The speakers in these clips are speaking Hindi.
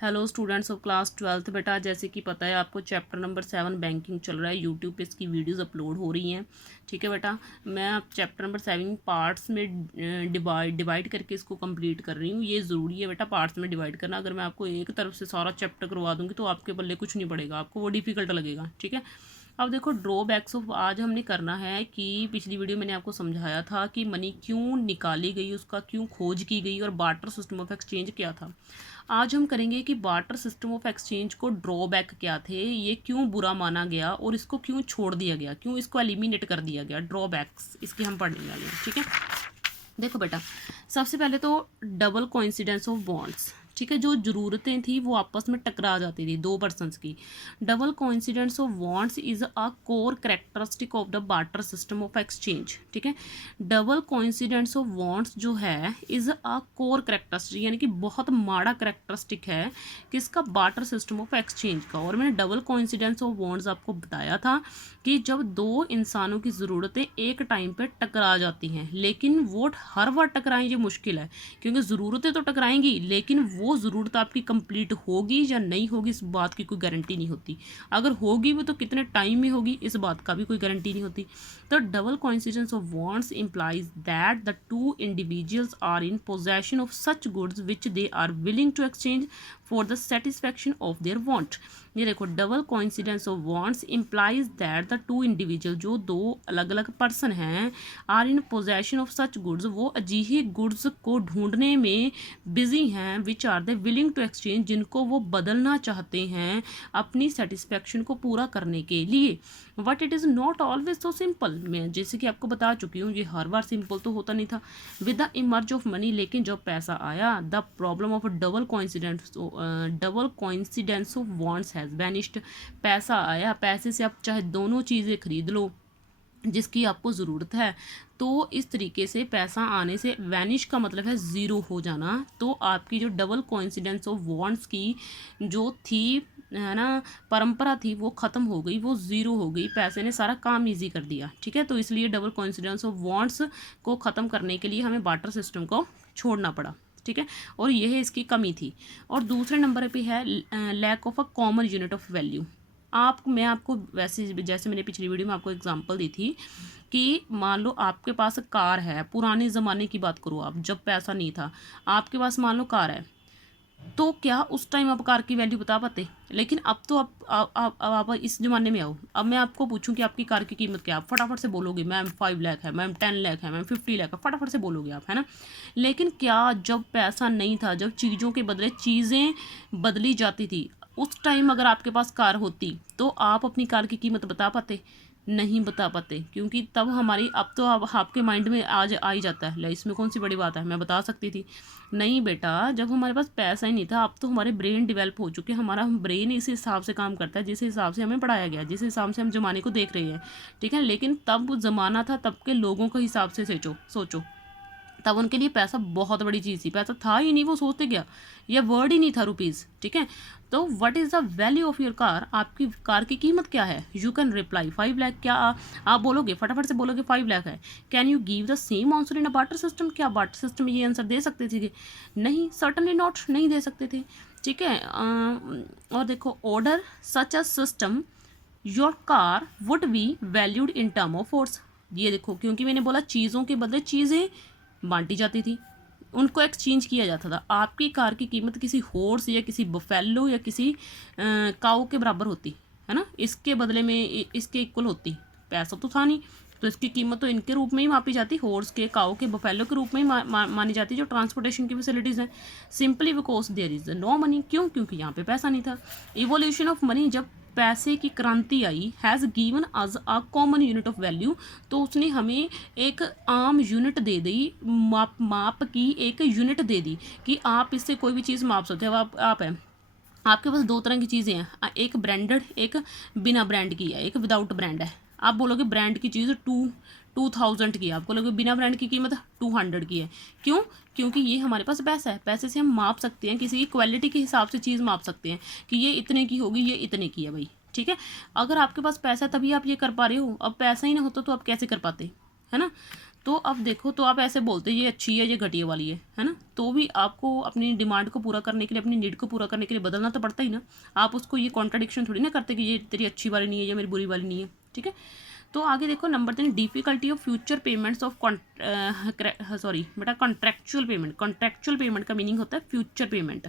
Hello students of class 12th। बेटा जैसे कि पता है आपको चैप्टर नंबर 7 बैंकिंग चल रहा है, यूट्यूब पे इसकी वीडियोस अपलोड हो रही हैं। ठीक है बेटा, मैं अब चैप्टर नंबर 7 पार्ट्स में डिवाइड करके इसको कंप्लीट कर रही हूँ। ये ज़रूरी है बेटा पार्ट्स में डिवाइड करना। अगर मैं आपको एक तरफ से सारा चैप्टर करवा दूँगी तो आपके पल्ले कुछ नहीं पड़ेगा, आपको वो डिफ़िकल्ट लगेगा। ठीक है, अब देखो ड्रॉबैक्स ऑफ आज हमने करना है कि पिछली वीडियो मैंने आपको समझाया था कि मनी क्यों निकाली गई, उसका क्यों खोज की गई और बार्टर सिस्टम ऑफ एक्सचेंज क्या था। आज हम करेंगे कि बार्टर सिस्टम ऑफ एक्सचेंज को ड्रॉबैक क्या थे, ये क्यों बुरा माना गया और इसको क्यों छोड़ दिया गया, क्यों इसको एलिमिनेट कर दिया गया। ड्रॉबैक्स इसके हम पढ़ने वाले हैं। ठीक है, देखो बेटा सबसे पहले तो डबल कोइंसिडेंस ऑफ बॉन्ड्स। ठीक है, जो ज़रूरतें थी वो आपस में टकरा जाती थी दो पर्सनस की। Double coincidence of bonds is a core characteristic of the barter system of exchange. ठीक है, डबल कोइंसिडेंस ऑफ बॉन्ड्स जो है इज़ अ कोर करेक्टरिस्टिक, यानी कि बहुत माड़ा करेक्टरिस्टिक है किसका, बार्टर सिस्टम ऑफ एक्सचेंज का। और मैंने डबल कोइंसिडेंस ऑफ बॉन्ड्स आपको बताया था कि जब दो इंसानों की ज़रूरतें एक टाइम पे टकरा जाती हैं, लेकिन वो हर बार टकराएं ये मुश्किल है, क्योंकि ज़रूरतें तो टकराएंगी लेकिन वो ज़रूरत आपकी कंप्लीट होगी या नहीं होगी इस बात की कोई गारंटी नहीं होती। अगर होगी वो तो कितने टाइम में होगी इस बात का भी कोई गारंटी नहीं होती। तो double coincidence of bonds implies that the two individuals are in possession of such goods which they are willing to exchange for the satisfaction of their want। ये देखो double coincidence of bonds implies that the two individual, जो दो अलग अलग पर्सन हैं, are in possession of such goods, वो अजीही गुड्स को ढूंढने में बिजी हैं, which are they willing to exchange, जिनको वो बदलना चाहते हैं अपनी सेटिस्फैक्शन को पूरा करने के लिए। But it is not always so simple. मैं जैसे कि आपको बता चुकी हूँ ये हर बार सिंपल तो होता नहीं था with the emerge of money, लेकिन जब पैसा आया the problem of double coincidence of bonds has vanished. पैसा आया, पैसे से आप चाहे दोनों चीज़ें खरीद लो जिसकी आपको ज़रूरत है, तो इस तरीके से पैसा आने से वैनिश का मतलब है ज़ीरो हो जाना। तो आपकी जो डबल कोइंसिडेंस ऑफ बॉन्ड्स की जो थी है ना परंपरा थी वो ख़त्म हो गई, वो ज़ीरो हो गई, पैसे ने सारा काम इजी कर दिया। ठीक है, तो इसलिए डबल कोइंसिडेंस ऑफ बॉन्ड्स को ख़त्म करने के लिए हमें बार्टर सिस्टम को छोड़ना पड़ा। ठीक है, और यह इसकी कमी थी। और दूसरे नंबर पे है lack of a common unit of value. मैं आपको वैसे जैसे मैंने पिछली वीडियो में आपको एग्जांपल दी थी कि मान लो आपके पास कार है, पुराने ज़माने की बात करो आप, जब पैसा नहीं था आपके पास मान लो कार है, तो क्या उस टाइम आप कार की वैल्यू बता पाते? लेकिन अब तो आप इस ज़माने में आओ, अब मैं आपको पूछूं कि आपकी कार की कीमत क्या है, आप फटाफट से बोलोगे मैम 5 लाख है, मैम 10 लाख है, मैम 50 लाख है, फटाफट से बोलोगे आप, है ना। लेकिन क्या जब पैसा नहीं था, जब चीज़ों के बदले चीज़ें बदली जाती थी, उस टाइम अगर आपके पास कार होती तो आप अपनी कार की कीमत बता पाते? नहीं बता पाते, क्योंकि तब हमारी, अब तो अब आपके माइंड में आज आ ही जाता है, ले इसमें कौन सी बड़ी बात है, मैं बता सकती थी। नहीं बेटा, जब हमारे पास पैसा ही नहीं था, अब तो हमारे ब्रेन डेवलप हो चुके हैं, हमारा ब्रेन इस हिसाब से काम करता है जिस हिसाब से हमें पढ़ाया गया, जिस हिसाब से हम ज़माने को देख रहे हैं। ठीक है, लेकिन तब ज़माना था, तब के लोगों के हिसाब से सोचो तब उनके लिए पैसा बहुत बड़ी चीज़ थी, पैसा था ही नहीं, वो सोचते क्या, यह वर्ड ही नहीं था रुपीज़। ठीक है, तो what is the value of your car, आपकी कार की कीमत क्या है? You can reply 5 lakh. क्या आप बोलोगे, फटाफट से बोलोगे 5 लाख है? Can you give the same answer in a barter system? क्या बार्टर सिस्टम में ये आंसर दे सकते थे? नहीं, सर्टनली नॉट, नहीं दे सकते थे। ठीक है, और देखो order such a system your car would be valued in term of force. ये देखो, क्योंकि मैंने बोला चीज़ों के बदले चीज़ें बांटी जाती थी, उनको एक्सचेंज किया जाता था। आपकी कार की कीमत किसी हॉर्स या किसी बफेलो या किसी काऊ के बराबर होती है ना, इसके बदले में इसके इक्वल होती, पैसा तो था नहीं, तो इसकी कीमत तो इनके रूप में ही मापी जाती, हॉर्स के, काऊ के, बफेलो के रूप में ही मानी जाती, जो ट्रांसपोर्टेशन की फैसिलिटीज़ हैं। Simply because there is no money. क्यों? क्योंकि यहाँ पे पैसा नहीं था। इवोल्यूशन ऑफ मनी, जब पैसे की क्रांति आई, has given us a common unit of value, तो उसने हमें एक आम यूनिट दे दी, माप की एक यूनिट दे दी कि आप इससे कोई भी चीज़ माप सकते हो। आप है, आपके पास दो तरह की चीज़ें हैं, एक ब्रांडेड, एक बिना ब्रांड की है, एक विदाउट ब्रांड है। आप बोलोगे ब्रांड की चीज़ 2000 की है, आप बोलोगे बिना ब्रांड की कीमत 200 की है। क्यों? क्योंकि ये हमारे पास पैसा है, पैसे से हम माप सकते हैं, किसी की क्वालिटी के हिसाब से चीज़ माप सकते हैं कि ये इतने की होगी, ये इतने की है भाई। ठीक है, अगर आपके पास पैसा है तभी आप ये कर पा रहे हो, अब पैसा ही ना होता तो आप कैसे कर पाते, है ना। तो अब देखो, तो आप ऐसे बोलते ये अच्छी है, ये घटिया वाली है ना, तो भी आपको अपनी डिमांड को पूरा करने के लिए, अपनी नीड को पूरा करने के लिए बदलना तो पड़ता ही ना। आप उसको ये कॉन्ट्राडिक्शन थोड़ी ना करते कि ये तेरी अच्छी वाली नहीं है, ये मेरी बुरी वाली नहीं है, ठीक है। तो आगे देखो number 3, difficulty of future payments of sorry बेटा कॉन्ट्रेक्चुअल पेमेंट। कॉन्ट्रेक्चुअल पेमेंट का मीनिंग होता है फ्यूचर पेमेंट,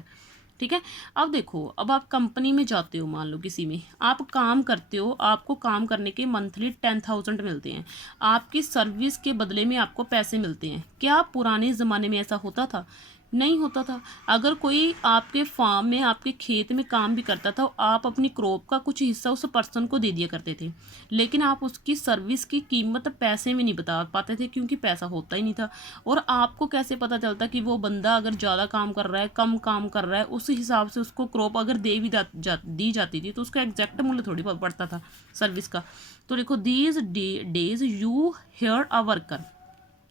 ठीक है। अब देखो, अब आप कंपनी में जाते हो, मान लो किसी में आप काम करते हो, आपको काम करने के मंथली 10,000 मिलते हैं, आपकी सर्विस के बदले में आपको पैसे मिलते हैं। क्या पुराने ज़माने में ऐसा होता था? नहीं होता था। अगर कोई आपके फार्म में, आपके खेत में काम भी करता था, आप अपनी क्रॉप का कुछ हिस्सा उस पर्सन को दे दिया करते थे, लेकिन आप उसकी सर्विस की कीमत पैसे में नहीं बता पाते थे, क्योंकि पैसा होता ही नहीं था। और आपको कैसे पता चलता कि वो बंदा अगर ज़्यादा काम कर रहा है, कम काम कर रहा है, उस हिसाब से उसको क्रॉप अगर दी जाती थी तो उसका एग्जैक्ट मूल्य थोड़ी पड़ता था सर्विस का। तो देखो, these days you hire a worker,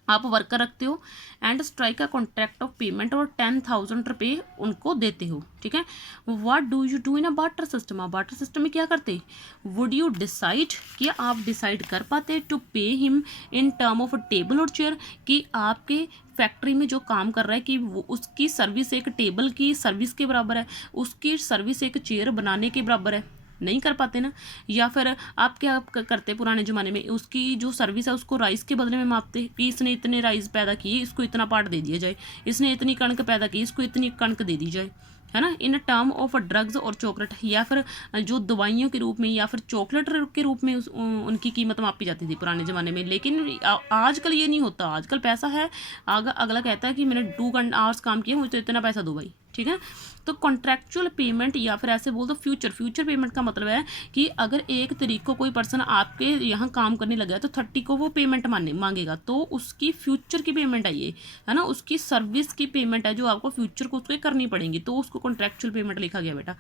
आप वर्कर रखते हो and strike a contract of payment और 10,000 रुपये उनको देते हो, ठीक है। What do you do in a barter system? आप बार्टर सिस्टम में क्या करते? वुड यू डिसाइड, कि आप डिसाइड कर पाते to pay him in term of table और चेयर, कि आपके फैक्ट्री में जो काम कर रहा है कि वो उसकी सर्विस एक टेबल की सर्विस के बराबर है, उसकी सर्विस एक चेयर बनाने के बराबर है? नहीं कर पाते ना। या फिर आप क्या करते पुराने ज़माने में, उसकी जो सर्विस है उसको राइस के बदले में मापते कि इसने इतने राइस पैदा किए, इसको इतना पार्ट दे दिया जाए, इसने इतनी कणक पैदा की, इसको इतनी कणक दे दी जाए, है ना। इन टर्म ऑफ ड्रग्स और चॉकलेट, या फिर जो दवाइयों के रूप में या फिर चॉकलेट के रूप में उनकी कीमत मापी जाती थी पुराने ज़माने में। लेकिन आजकल ये नहीं होता। आजकल पैसा है, अगला कहता है कि मैंने 2 आवर्स काम किया, मुझे तो इतना पैसा दो भाई, ठीक है। तो कॉन्ट्रैक्चुअल पेमेंट, या फिर ऐसे बोल दो फ्यूचर पेमेंट का मतलब है कि अगर 1 तारीख को कोई पर्सन आपके यहाँ काम करने लगा है तो 30 को वो पेमेंट मांगेगा, तो उसकी फ्यूचर की पेमेंट है ये, है ना, उसकी सर्विस की पेमेंट है जो आपको फ्यूचर को उसको करनी पड़ेगी, तो उसको कॉन्ट्रैक्चुअल पेमेंट लिखा गया बेटा।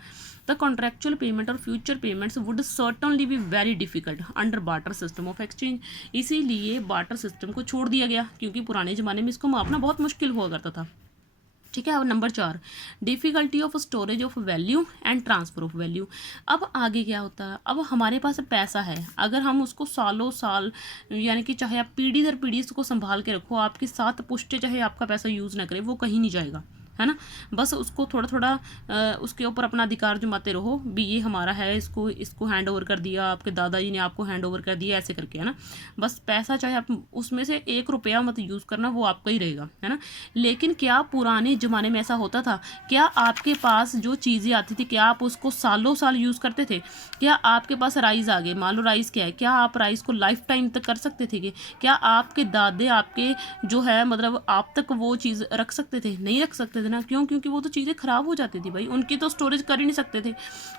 द कॉन्ट्रैक्चुअल पेमेंट और future payments would certainly be very difficult under barter system of exchange. इसीलिए बार्टर सिस्टम को छोड़ दिया गया, क्योंकि पुराने ज़माने में इसको मापना बहुत मुश्किल हुआ करता था, ठीक है। अब number 4, difficulty of storage of value and transfer of value. अब आगे क्या होता है, अब हमारे पास पैसा है, अगर हम उसको सालों साल, यानी कि चाहे आप पीढ़ी दर पीढ़ी इसको संभाल के रखो, आपके साथ पुश्ते चाहे आपका पैसा यूज़ ना करे, वो कहीं नहीं जाएगा, है ना। बस उसको थोड़ा थोड़ा उसके ऊपर अपना अधिकार जमाते रहो भी, ये हमारा है, इसको हैंड ओवर कर दिया, आपके दादाजी ने आपको हैंड ओवर कर दिया, ऐसे करके, है ना। बस पैसा चाहे आप उसमें से 1 रुपया मत यूज़ करना, वो आपका ही रहेगा, है ना। लेकिन क्या पुराने ज़माने में ऐसा होता था? क्या आपके पास जो चीज़ें आती थी, क्या आप उसको सालों साल यूज़ करते थे? क्या आपके पास राइस आ गए, मान लो राइस क्या है, क्या आप राइस को लाइफ टाइम तक कर सकते थे? क्या आपके दादे, आपके जो है मतलब आप तक वो चीज़ रख सकते थे? नहीं रख सकते थे ना। क्यों? क्योंकि वो तो चीज़ें ख़राब हो जाती थी भाई, उनकी तो स्टोरेज कर ही नहीं सकते थे।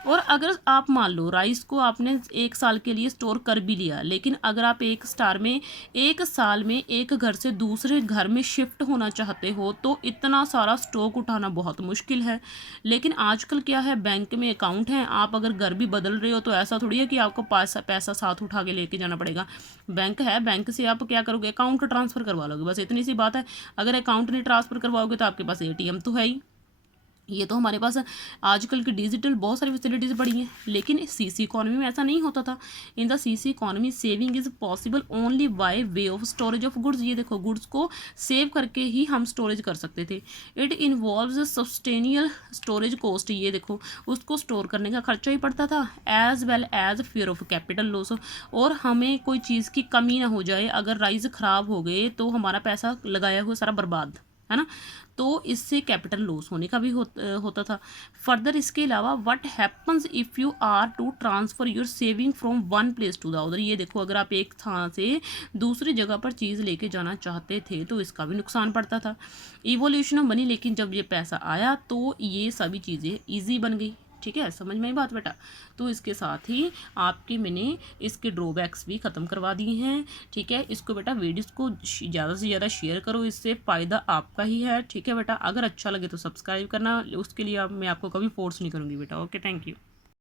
और अगर आप मान लो राइस को आपने 1 साल के लिए स्टोर कर भी लिया, लेकिन अगर आप 1 साल में एक घर से दूसरे घर में शिफ्ट होना चाहते हो, तो इतना सारा स्टॉक उठाना बहुत मुश्किल है। लेकिन आजकल क्या है, बैंक में अकाउंट है, आप अगर घर भी बदल रहे हो तो ऐसा थोड़ी है कि आपको पैसा साथ उठा के लेके जाना पड़ेगा। बैंक है, बैंक से आप क्या करोगे, अकाउंट ट्रांसफ़र करवा लोगे, बस इतनी सी बात है। अगर अकाउंट नहीं ट्रांसफ़र करवाओगे तो आपके पास ATM तो है ही। ये तो हमारे पास आजकल की डिजिटल बहुत सारी फैसिलिटीज़ बढ़ी हैं, लेकिन सीसी इकॉनमी में ऐसा नहीं होता था। In the CC economy saving is possible only by way of storage of goods. ये देखो, गुड्स को सेव करके ही हम स्टोरेज कर सकते थे। It involves substantial storage cost. ये देखो, उसको स्टोर करने का खर्चा ही पड़ता था, as well as fear of capital loss. और हमें कोई चीज़ की कमी ना हो जाए, अगर राइस ख़राब हो गए तो हमारा पैसा लगाया हुआ सारा बर्बाद, है ना। तो इससे कैपिटल लॉस होने का भी होता था। फर्दर इसके अलावा what happens if you are to transfer your saving from one place to the other. ये देखो, अगर आप एक स्थान से दूसरी जगह पर चीज़ लेके जाना चाहते थे तो इसका भी नुकसान पड़ता था। इवोल्यूशन ऑफ मनी, लेकिन जब ये पैसा आया तो ये सभी चीज़ें ईजी बन गई, ठीक है। समझ में आई बात बेटा? तो इसके साथ ही आपके मैंने इसके ड्रॉबैक्स भी ख़त्म करवा दिए हैं, ठीक है। इसको बेटा वीडियोस को ज़्यादा से ज़्यादा शेयर करो, इससे फ़ायदा आपका ही है, ठीक है बेटा। अगर अच्छा लगे तो सब्सक्राइब करना, उसके लिए मैं आपको कभी फोर्स नहीं करूँगी बेटा। Okay, thank you.